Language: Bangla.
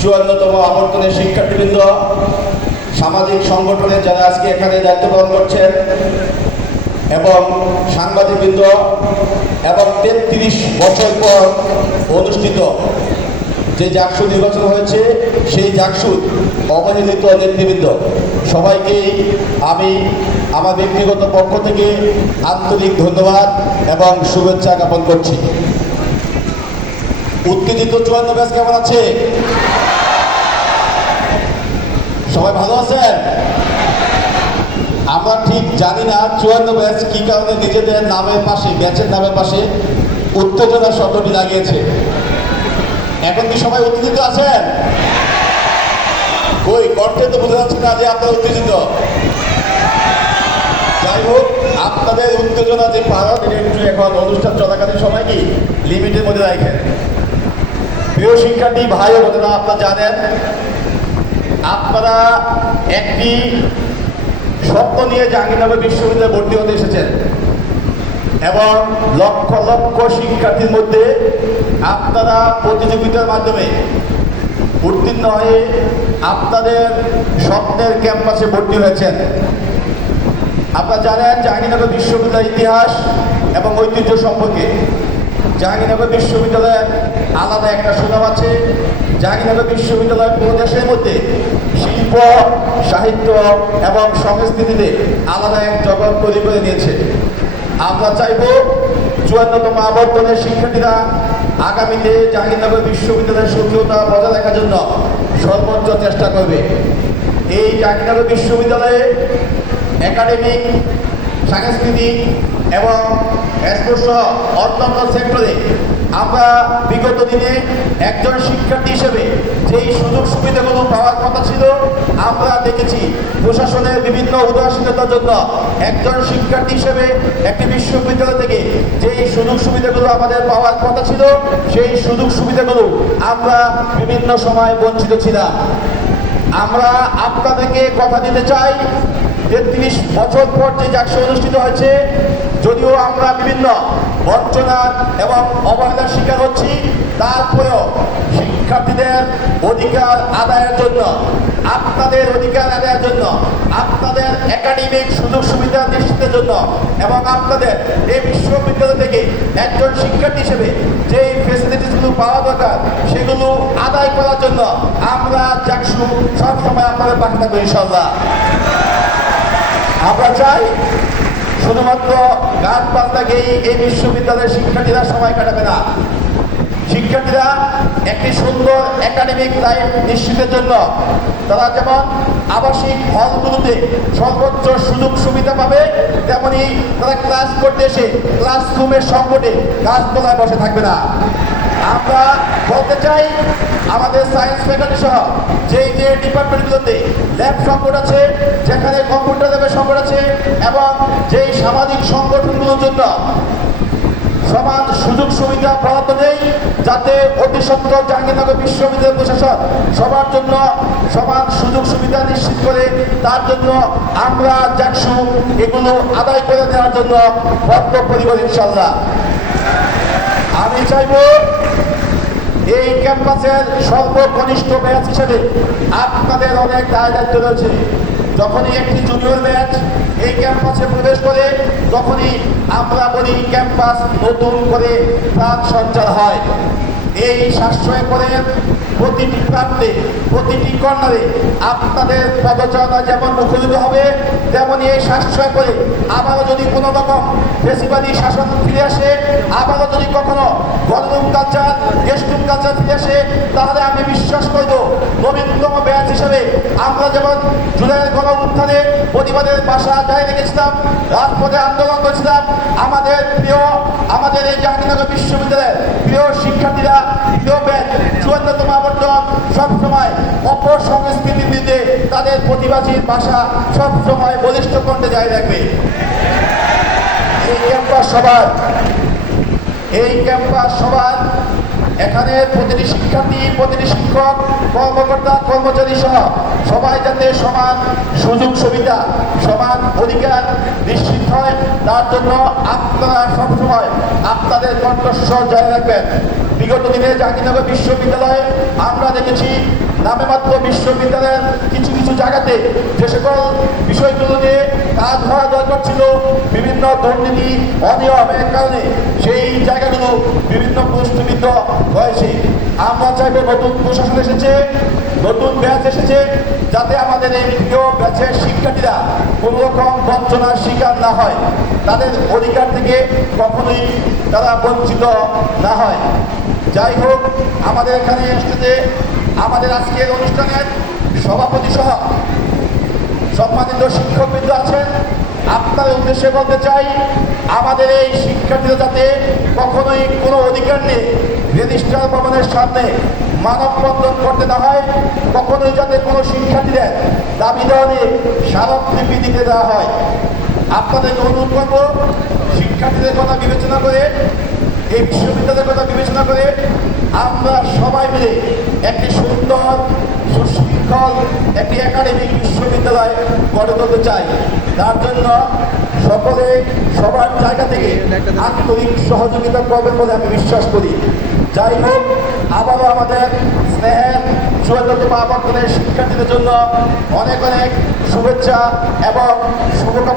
চুয়ান্নতম আবর্তনের শিক্ষার্থীবৃন্দ, সামাজিক সংগঠনে যারা আজকে এখানে দায়িত্ব পালন করছেন, এবং সাংবাদিকবৃন্দ, এবং তেত্রিশ বছর পর অনুষ্ঠিত যে জাকসু নির্বাচন হয়েছে, সেই জাকসু অবহেলিত নেতৃবৃন্দ। সবাইকেই আমি আমার ব্যক্তিগত পক্ষ থেকে আন্তরিক ধন্যবাদ এবং শুভেচ্ছা জ্ঞাপন করছি। উত্তেজিত চুয়ান্ন ব্যাস কেমন আছে? সবাই ভালো আছেন? আমরা ঠিক জানি না চুয়ান্ন ব্যাচ কি কারণে নিজেদের নামের পাশে ব্যাচের নামের পাশে উত্তেজনা শব্দটি লাগিয়েছে এখন কি সবাই উত্তেজিত আছেন? কই, কণ্ঠে তো বোঝা যাচ্ছে না যে আপনারা উত্তেজিত। যাই হোক, আপনাদের উত্তেজনা যে একটু এখন অনুষ্ঠান চলাকালীন সময় কি? লিমিটের মধ্যে রাখেন। প্রিয় শিক্ষার্থী, ভাই বোনেরা, আপনারা জানেন, আপনারা একটি স্বপ্ন নিয়ে জাহাঙ্গীরনগর বিশ্ববিদ্যালয়ে ভর্তি হতে এসেছেন এবং লক্ষ লক্ষ শিক্ষার্থীর মধ্যে আপনারা প্রতিযোগিতার মাধ্যমে উত্তীর্ণ হয়ে আপনাদের স্বপ্নের ক্যাম্পাসে ভর্তি হয়েছেন। আপনারা জানেন, জাহাঙ্গীরনগর বিশ্ববিদ্যালয়ের ইতিহাস এবং ঐতিহ্য সম্পর্কে। জাহাঙ্গীরনগর বিশ্ববিদ্যালয়ের আলাদা একটা সুনাম আছে। জাহাঙ্গীরনগর বিশ্ববিদ্যালয় পুরো দেশের মধ্যে শিল্প, সাহিত্য এবং সংস্কৃতিতে আলাদা এক জগৎ তৈরি করে নিয়েছে। আমরা চাইব চুয়ান্নতম আবর্তনের শিক্ষার্থীরা আগামীতে জাহাঙ্গীরনগর বিশ্ববিদ্যালয়ের সক্রিয়তা বজায় রাখার জন্য সর্বোচ্চ চেষ্টা করবে। এই জাহাঙ্গীরনগর বিশ্ববিদ্যালয়ে একাডেমিক সাংস্কৃতিক এবং সহ অন্যান্য সেক্টরে আমরা বিগত দিনে একজন শিক্ষার্থী হিসেবে যেই সুযোগ সুবিধাগুলো পাওয়ার কথা ছিল, আমরা দেখেছি প্রশাসনের বিভিন্ন উদাসীনতার জন্য একজন শিক্ষার্থী হিসেবে একটি বিশ্ববিদ্যালয় থেকে যেই সুযোগ সুবিধাগুলো আমাদের পাওয়ার কথা ছিল, সেই সুযোগ সুবিধাগুলো আমরা বিভিন্ন সময় বঞ্চিত ছিলাম। আমরা আপনাদেরকে কথা দিতে চাই তেত্রিশ বছর পর যে জাকসু অনুষ্ঠিত হয়েছে যদিও আমরা বিভিন্ন বঞ্চনার এবং অবহেলার শিকার হচ্ছি, তারপরেও শিক্ষার্থীদের অধিকার আদায়ের জন্য, আপনাদের অধিকার আদায়ের জন্য, আপনাদের একাডেমিক সুযোগ সুবিধা নিশ্চিতের জন্য এবং আপনাদের এই বিশ্ববিদ্যালয় থেকে একজন শিক্ষার্থী হিসেবে যে ফেসিলিটিসগুলো পাওয়া দরকার, সেগুলো আদায় করার জন্য আমরা জাকসু সবসময় আপনাদের পাশে থাকব ইনশাল্লাহ আমরা চাই শুধুমাত্র বাজনা গেয়েই এই বিশ্ববিদ্যালয়ের শিক্ষার্থীরা সময় কাটাবে না। শিক্ষার্থীরা একটি সুন্দর একাডেমিক লাইফ নিশ্চিতের জন্য তারা যেমন আবাসিক হলগুলোতে সর্বোচ্চ সুযোগ সুবিধা পাবে, তেমনি তারা ক্লাস করতে এসে ক্লাসরুমের সংকটে গাছতলায় বসে থাকবে না। আমরা বলতে চাই আমাদের সায়েন্স ফ্যাকাল্টি সহ, যেই যে ডিপার্টমেন্টগুলোতে ল্যাব সংকট আছে, যেখানে কম্পিউটার ল্যাবের সংকট আছে, এবং যেই সামাজিক সংগঠনগুলোর জন্য সমান সুযোগ সুবিধা বরাদ্দ নেই, যাতে অতি সত্তর জাহাঙ্গীরনগর বিশ্ববিদ্যালয় প্রশাসন সবার জন্য সমান সুযোগ সুবিধা নিশ্চিত করে, তার জন্য আমরা জাকসু এগুলো আদায় করে দেওয়ার জন্য বদ্ধ পরিবার ইনশাল্লাহ আমি চাইব এই ক্যাম্পাসের সর্বকনিষ্ঠ ব্যাচ হিসেবে আপনাদের অনেক দায় দায়িত্ব রয়েছে। যখনই একটি জুনিয়র ব্যাচ এই ক্যাম্পাসে প্রবেশ করে, তখনই আমরা বলি ক্যাম্পাস নতুন করে প্রাণ সঞ্চার হয়। এই সাশ্রয় করে প্রতিটি প্রান্তে, প্রতিটি কর্নারে আপনাদের পদচারণা যেমন মুখরিত হবে তেমনই এই সাশ্রয় করে আবারও যদি কোনো রকম বেশিবাদী শাসন ফিরে আসে আবারও যদি কখনো গণরুম কালচার গেস্টরুম কালচার ফিরে আসে, তাহলে আমি বিশ্বাস করব নবীনতম ব্যাচ হিসেবে আমরা যেমন জুলাইয়ের গণ উত্থানে প্রতিবাদের বাসা জারি রেখেছিলাম, রাজপথে আন্দোলন করেছিলাম, আমাদের প্রিয়, আমাদের এই জাহাঙ্গীরনগর বিশ্ববিদ্যালয়ের প্রিয় শিক্ষার্থীরা, প্রিয় ব্যাচ চুয়ান্নতম আবর্তন, সবসময় অপর সংস্কৃতির বিরুদ্ধে তাদের প্রতিবাদীর ভাষা সবসময় বলিষ্ঠ কণ্ঠে জারি রাখবে। এই সবার এই ক্যাম্পাস সবার এখানে প্রতিটি শিক্ষার্থী, প্রতিটি শিক্ষক, কর্মকর্তা, কর্মচারী সহ সবাই যাতে সমান সুযোগ সুবিধা, সমান অধিকার নিশ্চিত হয়, তার জন্য আপনারা সবসময় আপনাদের কণ্ঠস্বর জারি রাখবেন। বিগত দিনে জাহাঙ্গীরনগর বিশ্ববিদ্যালয়ে আমরা দেখেছি নামে মাত্র বিশ্ববিদ্যালয়ের কিছু কিছু জায়গাতে যে সকল বিষয়গুলো নিয়ে কাজ হওয়া দরকার ছিল, বিভিন্ন দুর্নীতি, অনিয়মের কারণে বিভিন্ন প্রশ্নবিদ্ধ হয়েছে আমরা চাইব নতুন প্রশাসন এসেছে, নতুন ব্যাচ এসেছে, যাতে আমাদের এই প্রিয় ব্যাচের শিক্ষার্থীরা কোনো রকম বঞ্চনার শিকার না হয়। তাদের অধিকার থেকে কখনোই তারা বঞ্চিত না হয়। যাই হোক, আমাদের এখানে এসেছে, আমাদের আজকের অনুষ্ঠানের সভাপতি সহ সম্মানিত শিক্ষকবৃন্দ আছেন। আপনার উদ্দেশ্যে বলতে চাই, আমাদের এই শিক্ষার্থীরা যাতে কখনোই কোনো অধিকার নেই, রেজিস্ট্রার ভবনের সামনে মানববন্ধন করতে না হয়, কখনোই যাতে কোনো শিক্ষার্থীদের দাবি নিয়ে স্মারকলিপি দিতে দেওয়া হয়। আপনাদেরকে অনুরোধ করব, শিক্ষার্থীদের কথা বিবেচনা করে, এই বিশ্ববিদ্যালয়ের কথা বিবেচনা করে আমরা সবাই মিলে একটি সুন্দর সুশৃঙ্খল একটি একাডেমিক বিশ্ববিদ্যালয় গড়ে তুলতে চাই তার জন্য সকলে সবার জায়গা থেকে আন্তরিক সহযোগিতা করবেন বলে আমি বিশ্বাস করি। যাই হোক, আবারও আমাদের স্নেহের চুয়াত্তর আবর্তনের শিক্ষার্থীদের জন্য অনেক অনেক শুভেচ্ছা এবং শুভকামনা